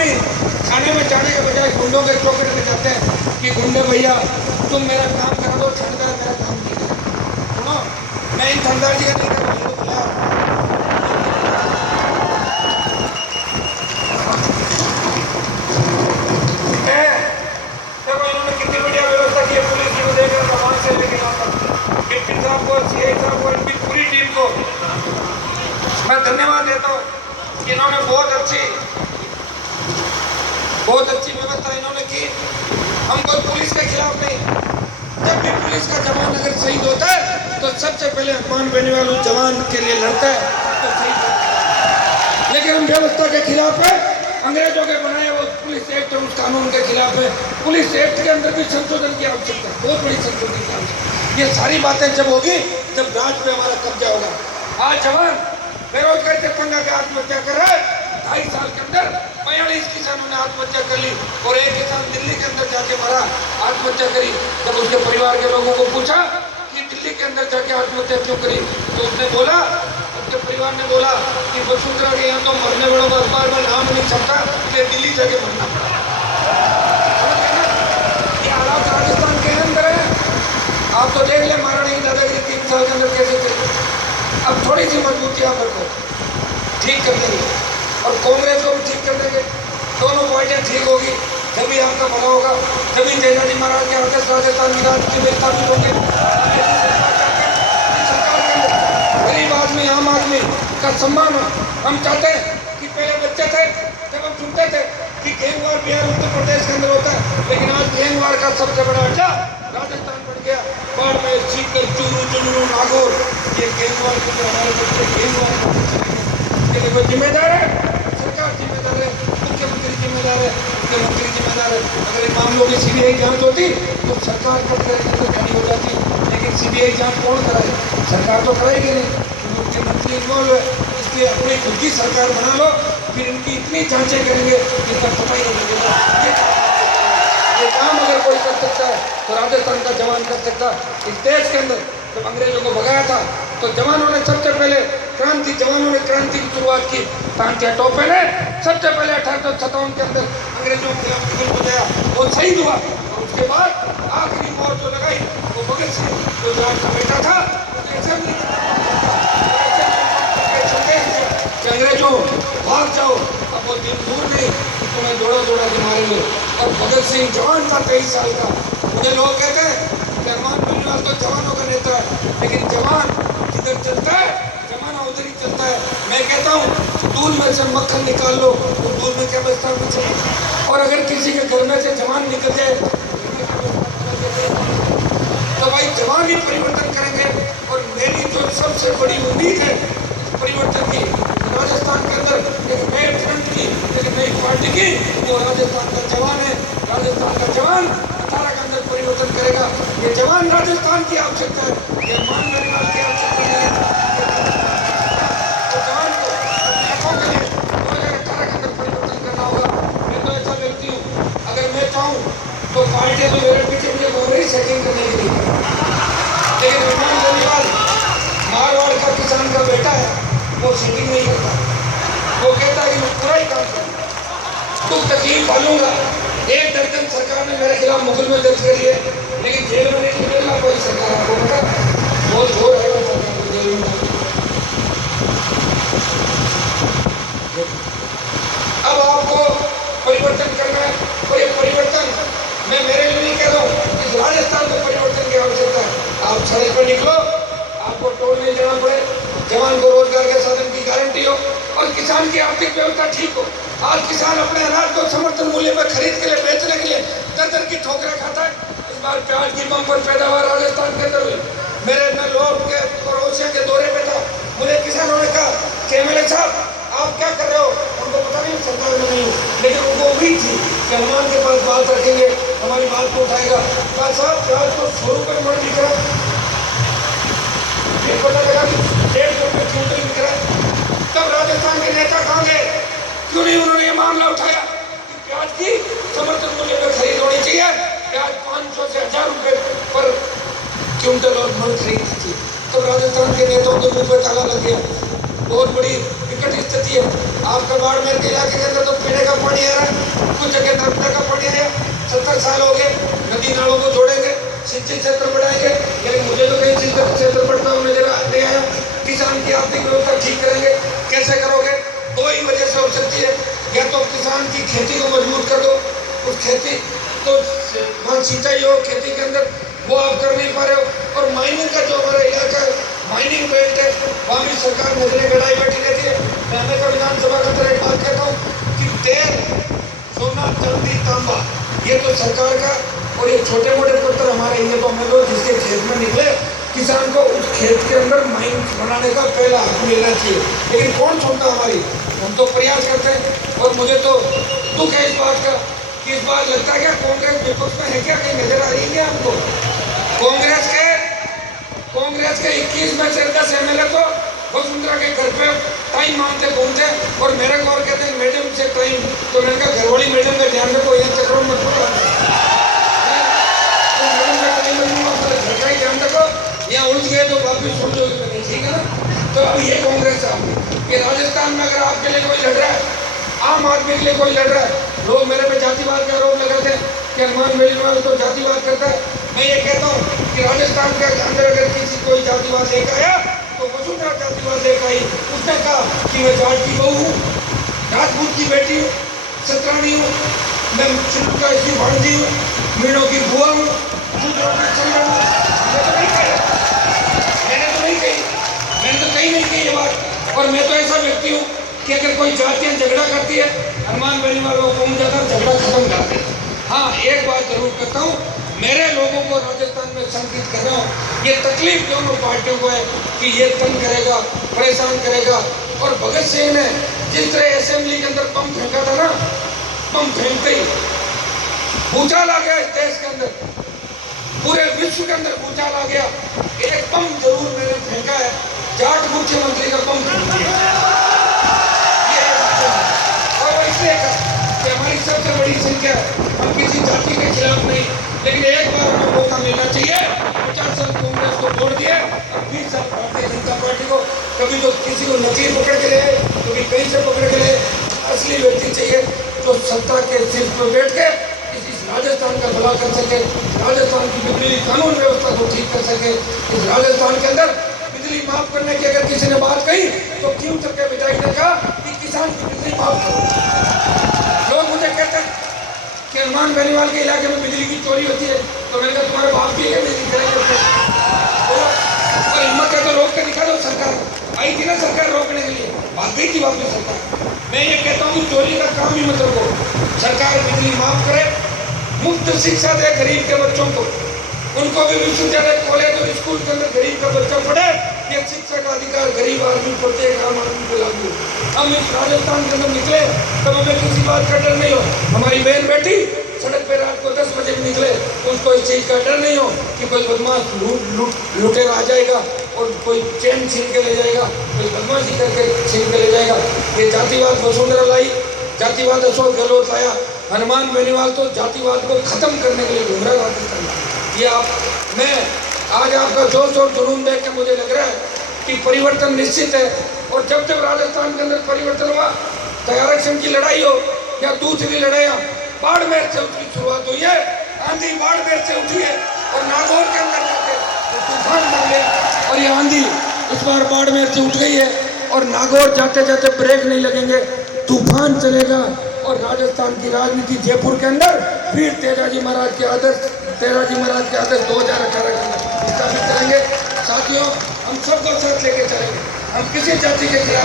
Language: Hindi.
आदमी थाने में जाने के बजाय गुंडों के चौकट में जाते हैं कि गुंडे भैया तुम मेरा काम करा दो, थानेदार मेरा काम नहीं करे। सुनो, मैं इन थानेदार जी का नहीं कर रहा हूँ। देखो इन्होंने कितनी बढ़िया व्यवस्था की है, पुलिस की वजह से वहां से लेके डिप्टी साहब को, सीआई साहब को, इनकी पूरी टीम को मैं धन्यवाद देता हूँ कि इन्होंने बहुत अच्छी व्यवस्था इन्होंने की। हम कोई पुलिस के खिलाफ नहीं, जब भी पुलिस का जवान अगर शहीद होता है तो सबसे पहले हनुमान बेनीवाल उस जवान के लिए लड़ता है तो शहीद होता है। लेकिन हम व्यवस्था के खिलाफ है, अंग्रेजों के बनाए वो पुलिस एक्ट उस कानून के खिलाफ है। पुलिस एक्ट के अंदर भी संशोधन की आवश्यकता है, बहुत बड़ी संशोधन की आवश्यकता। ये सारी बातें जब होगी जब राज पे हमारा कब्जा होगा। आज जवान बेरोजगारी से पंगा के आत्महत्या कर रहा है। 2.5 साल के अंदर 42 किसानों ने आत्महत्या कर ली और एक किसान दिल्ली के अंदर जाके मरा, आत्महत्या करी। जब उसके परिवार के लोगों को पूछा कि दिल्ली के अंदर जाके आत्महत्या क्यों करी, तो उसने बोला, उसके परिवार ने बोला कि वसुंधरा के यहाँ तो मरने वालों का अखबार में नाम नहीं छपता, इसलिए दिल्ली जाके मरना पड़ा। ये हालात राजस्थान के अंदर है। आप तो देख ले महाराणा की दादागिरी 3 साल के अंदर कैसे चली। अब थोड़ी सी मजबूती आप रखो, ठीक कर देंगे और कांग्रेस को भी ठीक कर देंगे। दोनों पार्टियां ठीक होगी तभी आपका भला होगा, तभी तेजाजी महाराज के आदेश राजस्थान की राज की स्थापित होंगे। गरीब आदमी, आम आदमी का सम्मान हम चाहते हैं कि पहले बच्चे थे जब हम सुनते थे कि गैंगवार बिहार उत्तर प्रदेश के अंदर होता है, लेकिन आज गैंगवार का सबसे बड़ा अड्डा राजस्थान बन गया। बाड़मेर, सीकर, चूरू, झुंझुनू, नागौर, ये गैंगवार के लिए हमारे बच्चे गैंगवार के लिए जिम्मेदार है। सरकार जिम्मेदार है, मुख्यमंत्री जिम्मेदार है, मुख्यमंत्री जिम्मेदार है। अगर इन मामलों की सीबीआई जांच होती तो सरकार को खड़ी हो जाती, लेकिन सीबीआई जांच कौन कराए? सरकार तो कराएगी नहीं, मुख्यमंत्री इन्वॉल्व है। इसलिए अपनी खुद की सरकार बना लो, फिर इनकी इतनी जांचें करेंगे जिनका पता ही नहीं लगेगा। ये काम अगर कोई कर सकता है तो राजस्थान का जवान कर सकता है। इस देश के अंदर जब अंग्रेजों को भगाया था तो जवानों ने सबसे पहले जवानों ने क्रांति की शुरुआत की। तांत्या टोपे ने सबसे पहले 1857 के अंदर अंग्रेजों के खिलाफ युद्ध बताया, वो शहीद हुआ। और उसके बाद आखिरी मोर जो लगाई वो भगत सिंह, जो राज का बेटा था, अंग्रेजों भाग जाओ, अब वो दिन दूर नहीं तुम्हें दौड़ा दौड़ा के मारेंगे। और भगत सिंह जवान था 23 साल का। मुझे लोग कहते हैं कि हनुमान बेनीवाल तो जवानों का नेता है, लेकिन जवान जिधर चलता है जमाना उधर ही चलता है। मैं कहता हूँ दूध में से मक्खन निकाल लो तो दूध में क्या बचता है? और अगर किसी के घर में से जवान निकल जाए तो भाई जवान ही परिवर्तन करेंगे। और मेरी जो सबसे बड़ी उम्मीद है परिवर्तन की, राजस्थान के अंदर एक नए फ्रंट की, एक नई पार्टी की, वो राजस्थान का जवान है। राजस्थान का जवान 18 के अंदर परिवर्तन करेगा। ये जवान राजस्थान की आवश्यकता है, ये मान बेनीवाल की आवश्यकता है। तो जवान को अपनी आंखों के लिए 2018 के अंदर परिवर्तन करना होगा। मैं तो ऐसा व्यक्ति हूँ, अगर मैं चाहूँ तो पार्टियां तो मेरे पीछे मुझे बोल रही सेटिंग करने के लिए, लेकिन हनुमान बेनीवाल मारवाड़ का किसान का बेटा है, वो सेटिंग नहीं करता। वो कहता है कि मैं पूरा ही काम करूँगा, तुम तकलीफ पालूंगा। 1 दर्जन सरकार ने मेरे खिलाफ मुकदमे दर्ज करी है, लेकिन जेल में नहीं निकलेगा कोई सरकार। आपको पता बहुत जोर है सरकार को जेल में। अब आपको परिवर्तन करना है, और ये परिवर्तन मैं मेरे लिए नहीं कह रहा हूँ, इस राजस्थान को परिवर्तन की आवश्यकता है। आप सड़क पर निकलो, आपको टोल नहीं देना पड़े, जवान को रोजगार के साधन की गारंटी हो और किसान की आर्थिक व्यवस्था ठीक हो। आज किसान अपने अनाज को समर्थन मूल्य पर खरीद के लिए, बेचने के लिए दर की ठोकरें खाता है। इस बार प्याज की बम्पर पैदावार राजस्थान के अंदर हुई। मैं लोग के क्रोशिया के दौरे पे था, मुझे किसानों ने कहा कि एमएलए साहब आप क्या कर रहे हो? उनको पता नहीं सरकार में नहीं, लेकिन उनको उम्मीद थी कि हनुमान के पास बात रखेंगे, हमारी बात को उठाएगा। कहा साहब प्याज तो 100 रुपये मन दिख रहा है, पता लगा कि 150 रुपये क्विंटल बिक रहा है। तब राजस्थान के नेता कहाँ गए? क्यों नहीं उन्होंने ये मामला उठाया कि प्याज की समर्थन मूल्य में खरीद होनी चाहिए। प्याज 500 से 1000 रुपये पर क्विंटल और मन खरीदनी चाहिए। तब राजस्थान के नेताओं के मुंह पर ताला लग गया। बहुत बड़ी विकट स्थिति है। आपका बाड़मेर के इलाके के अंदर तो पीने का पानी आ रहा है, कुछ जगह नर्मदा का पानी आया। 70 साल हो गए, नदी नालों को जोड़ेंगे, सिंचित क्षेत्र बढ़ाएंगे, लेकिन मुझे तो कहीं सिंचित क्षेत्र बढ़ता हुआ नजर नहीं आया। किसान की आर्थिक व्यवस्था ठीक करेंगे, कैसे करोगे? दो ही वजह से हो सकती है, या तो किसान की खेती को मजबूत कर दो, उस खेती तो वहाँ सिंचाई हो खेती के अंदर, वो आप कर नहीं पा रहे हो। और माइनिंग का जो हमारा इलाका है, माइनिंग बेल्ट है, वहाँ भी सरकार नजरें गड़ाई बैठी रहती है। मैं हमेशा विधानसभा के अंदर एक बात कहता हूँ कि तेल, सोना, चांदी, तांबा, ये तो सरकार का, और ये छोटे मोटे पत्थर हमारे ये तो हमें तो जिसके खेत में निकले, किसान को उस खेत के अंदर माइन बनाने का पहला हक मिलना चाहिए। लेकिन कौन सुनता हमारी? हम तो प्रयास करते हैं। और मुझे तो दुख है इस बात का कि इस बार लगता है क्या कांग्रेस विपक्ष में है क्या? कहीं नजर आ रही है क्या हमको? कांग्रेस के 21 में से 10 एमएलए तो वसुंधरा के घर पे टाइम मांगते घूमते, और मेरे को और कहते हैं मैडम से टाइम, तो मैंने कहा घरवाली मैडम का ध्यान रखो, ये चक्रों मत पड़ो, तो मैडम का टाइम रखूंगा, अपने घर का ही ध्यान रखो, यहाँ उलझ गए तो वापिस सुन जाओगे नहीं, ठीक है ना? तो अब ये कांग्रेस साहब कि राजस्थान में अगर आपके लिए कोई लड़ रहा है, आम आदमी के लिए कोई लड़ रहा है, लोग मेरे पे जातिवाद का आरोप लगाते हैं कि हनुमान बेनीवाल तो जातिवाद करता है। मैं ये कहता हूँ कि राजस्थान के अंदर अगर किसी कोई जातिवाद लेकर आया तो वसुंधरा जातिवाद लेकर आई। उसने कहा कि मैं जाट की बहू हूँ, राजपूत की बेटी हूँ, सतरानी हूँ, मैं सिंधु का इसकी भांजी हूँ, मीणों की बुआ हूँ, शूद्रों की चंद्र हूँ। मैंने तो कहीं नहीं कही ये बात। और मैं तो ऐसा व्यक्ति हूँ कि अगर कोई जातियाँ झगड़ा करती है, हनुमान बेनीवाल को पहुँच जाता, झगड़ा खत्म कर देता। हाँ, एक बात जरूर कहता हूँ, मेरे लोगों को राजस्थान में संकेत कर रहा हूँ, ये तकलीफ दोनों पार्टियों को है कि ये तंग करेगा, परेशान करेगा। और भगत सिंह ने जिस तरह असेंबली के अंदर बम फेंका था ना, बम फेंकते ही भूचाल आ गया इस देश के अंदर, पूरे विश्व के अंदर भूचाल आ गया। एक बम जरूर मैंने फेंका है, जाट मुख्यमंत्री का बम फेंक दिया। और इसलिए कि हमारी सबसे बड़ी संख्या है, हम किसी जाति के खिलाफ नहीं, लेकिन एक बार हमें मौका मिलना चाहिए। 50 साल कांग्रेस को छोड़ दिए, अब 20 साल भारतीय जनता पार्टी को। कभी तो किसी को नकली पकड़ के ले, कभी कहीं से पकड़ के ले। असली व्यक्ति चाहिए जो सत्ता के सिर पर बैठ के इस राजस्थान का भला कर सके, राजस्थान की बिगड़ी कानून व्यवस्था को ठीक कर सके। इस राजस्थान के अंदर बिजली माफ करने की अगर किसी ने बात कही तो क्यों तक के विधायक ने कहा कि किसान की बिजली माफ करो। लोग मुझे कहते हैं कि हनुमान बेनीवाल के इलाके में बिजली की चोरी होती है, तो मैंने कहा तुम्हारे बाप की है बिजली करेंगे। और हिम्मत है तो रोक के दिखा दो। सरकार आई थी ना, सरकार रोकने के लिए, भाग गई थी वापस सरकार। मैं ये कहता हूँ कि चोरी का काम ही मत रखो, सरकार बिजली माफ करे, मुफ्त शिक्षा दे गरीब के बच्चों को, उनको भी विश्वविद्यालय कॉलेज और स्कूल के अंदर गरीब का बच्चा पढ़े। ये शिक्षा का अधिकार गरीब आदमी, प्रत्येक आम आदमी को लागू। हम इस राजस्थान के अंदर निकले तब हमें किसी बात का डर नहीं हो। हमारी बहन बेटी सड़क पे रात को 10 बजे निकले, उसको इस चीज़ का डर नहीं हो कि कोई बदमाश लुटेरा आ जाएगा और कोई चैन छीन के ले जाएगा, कोई बदमाशी करके छीन के ले जाएगा। ये जातिवाद वसुंधरा लाई, जातिवाद अशोक गहलोत लाया, हनुमान बेनीवाल तो जातिवाद को खत्म करने के लिए घूम रहा है राजस्थान में। ये मैं आज आपका जोश और जुनून देख के मुझे लग रहा है कि परिवर्तन निश्चित है। और जब जब राजस्थान के अंदर परिवर्तन हुआ, तो आरक्षण की लड़ाई हो या दूसरी लड़ाइयाँ, बाड़मेर से उसकी शुरुआत हुई है। आंधी बाड़मेर से उठी है और नागौर के अंदर जाके तूफान डाले, और ये आंधी इस बार बाड़मेर से उठ गई है और नागौर जाते जाते ब्रेक नहीं लगेंगे, तूफान चलेगा। और राजस्थान की राजनीति जयपुर के अंदर फिर तेजाजी महाराज के आदर्श 2018 के अंदर स्थापित करेंगे। साथियों, हम सबको साथ लेके चलेंगे, हम किसी जाति के खिलाफ